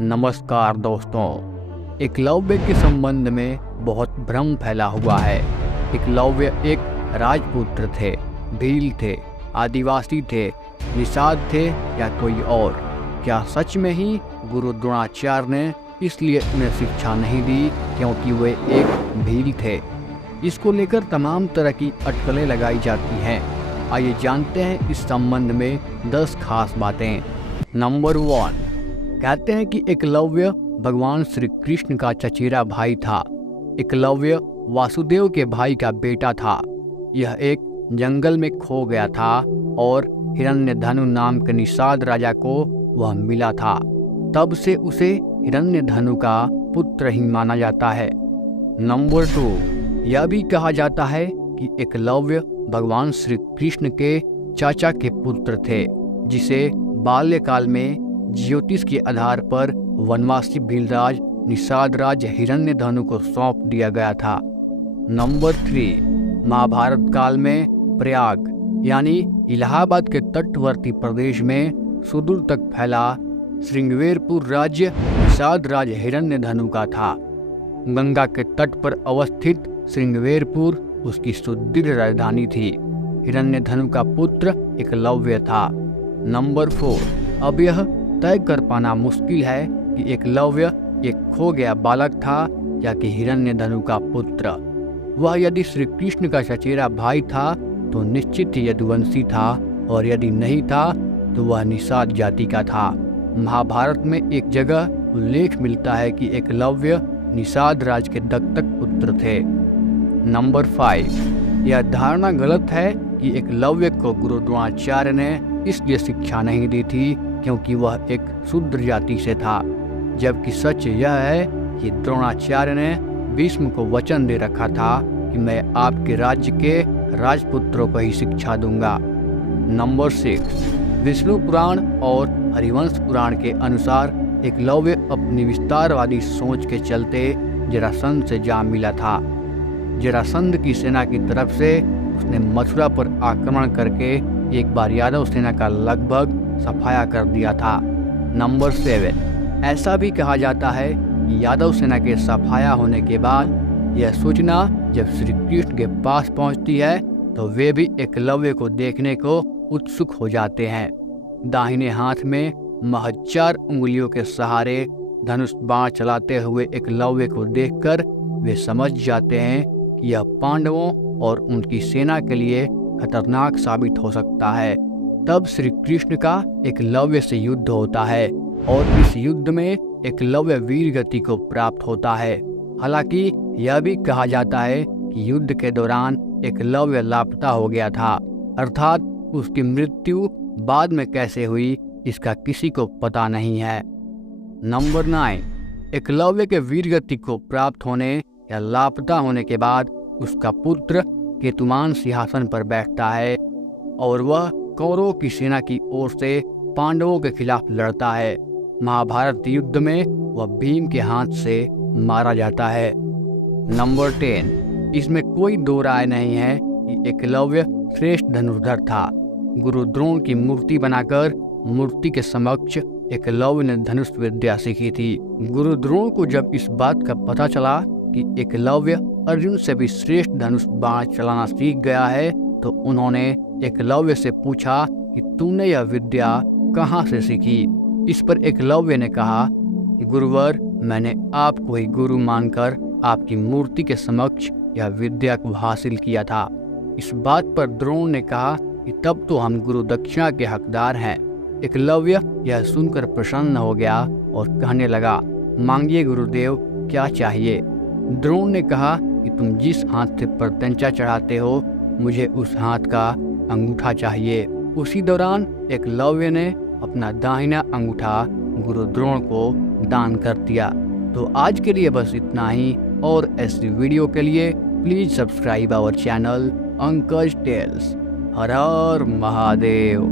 नमस्कार दोस्तों, एकलव्य के संबंध में बहुत भ्रम फैला हुआ है। एकलव्य एक राजपुत्र थे, भील थे, आदिवासी थे, निषाद थे या कोई और? क्या सच में ही गुरु द्रोणाचार्य ने इसलिए उन्हें शिक्षा नहीं दी क्योंकि वे एक भील थे? इसको लेकर तमाम तरह की अटकलें लगाई जाती हैं। आइए जानते हैं इस संबंध में 10 खास बातें। नंबर 1, कहते हैं कि एकलव्य भगवान श्री कृष्ण का चचेरा भाई था। एकलव्य वासुदेव के भाई का बेटा था। यह एक जंगल में खो गया था और हिरण्यधनु नाम के निषाद राजा को वह मिला था। तब से उसे हिरण्यधनु का पुत्र ही माना जाता है। नंबर 2, यह भी कहा जाता है कि एकलव्य भगवान श्री कृष्ण के चाचा के पुत्र थे, जिसे बाल्यकाल में ज्योतिष के आधार पर वनवासी भीलराज निषाद राज हिरण्यधनु को सौंप दिया गया था। नंबर 3, महाभारत काल में प्रयाग यानी इलाहाबाद के तटवर्ती प्रदेश में सुदूर तक फैला श्रृंगवेरपुर राज्य निषाद राज हिरण्यधनु का था। गंगा के तट पर अवस्थित श्रृंगवेरपुर उसकी सुदृढ़ राजधानी थी। हिरण्यधनु का पुत्र एकलव्य था। नंबर 4, अब यह तय कर पाना मुश्किल है कि एकलव्य एक खो गया बालक था या कि हिरण्यधनु का पुत्र। वह यदि श्री कृष्ण का चचेरा भाई था तो निश्चित ही यदुवंशी था, और यदि नहीं था तो वह निषाद जाति का था। महाभारत में एक जगह उल्लेख मिलता है कि एकलव्य निषाद राज के दत्तक पुत्र थे। नंबर 5, यह धारणा गलत है कि एकलव्य को गुरु द्रोणाचार्य ने इसलिए शिक्षा नहीं दी थी क्योंकि वह एक शूद्र जाति से था, जबकि सच यह है कि द्रोणाचार्य ने भीष्म को वचन दे रखा था कि मैं आपके राज्य के राजपुत्रों को ही शिक्षा दूंगा। नंबर 6, विष्णु पुराण और हरिवंश पुराण के अनुसार एकलव्य अपनी विस्तारवादी सोच के चलते जरासंध से जा मिला था। जरासंध की सेना की तरफ से उसने मथुरा पर आक्रमण करके एक बार यादव सेना का लगभग सफाया कर दिया था। नंबर 7, ऐसा भी कहा जाता है कि यादव सेना के सफाया होने के बाद यह सूचना जब श्री कृष्ण के पास पहुंचती है तो वे भी एकलव्य को देखने को उत्सुक हो जाते हैं। दाहिने हाथ में महज 4 उंगलियों के सहारे धनुष बाण चलाते हुए एकलव्य को देखकर वे समझ जाते हैं कि यह पांडवों और उनकी सेना के लिए खतरनाक साबित हो सकता है। तब श्री कृष्ण का एकलव्य से युद्ध होता है और इस युद्ध में एकलव्य वीर गति को प्राप्त होता है। हालांकि यह भी कहा जाता है कि युद्ध के दौरान एकलव्य लापता हो गया था, अर्थात उसकी मृत्यु बाद में कैसे हुई इसका किसी को पता नहीं है। नंबर 9, एकलव्य के वीर गति को प्राप्त होने या लापता होने के बाद उसका पुत्र केतुमान सिंहासन पर बैठता है और वह कौरवों की सेना की ओर से पांडवों के खिलाफ लड़ता है। महाभारत युद्ध में वह भीम के हाथ से मारा जाता है। नंबर 10, इसमें कोई दो राय नहीं है कि एकलव्य श्रेष्ठ धनुर्धर था। गुरु द्रोण की मूर्ति बनाकर मूर्ति के समक्ष एकलव्य ने धनुष विद्या सीखी थी। गुरु द्रोण को जब इस बात का पता चला कि एकलव्य अर्जुन से भी श्रेष्ठ धनुष बाण चलाना सीख गया है तो उन्होंने एकलव्य से पूछा कि तुमने यह विद्या कहाँ से सीखी? इस पर एकलव्य ने कहा, गुरुवर, मैंने आपको ही गुरु मानकर आपकी मूर्ति के समक्ष यह विद्या को हासिल किया था। इस बात पर द्रोण ने कहा कि तब तो हम गुरु दक्षिणा के हकदार हैं। एकलव्य यह सुनकर प्रसन्न हो गया और कहने लगा, मांगिए गुरुदेव, क्या चाहिए? द्रोण ने कहा कि तुम जिस हाथ से प्रत्यंचा चढ़ाते हो मुझे उस हाथ का अंगूठा चाहिए। उसी दौरान एकलव्य ने अपना दाहिना अंगूठा गुरु द्रोण को दान कर दिया। तो आज के लिए बस इतना ही, और ऐसी वीडियो के लिए please subscribe our channel Ankaj tales. हर हर महादेव।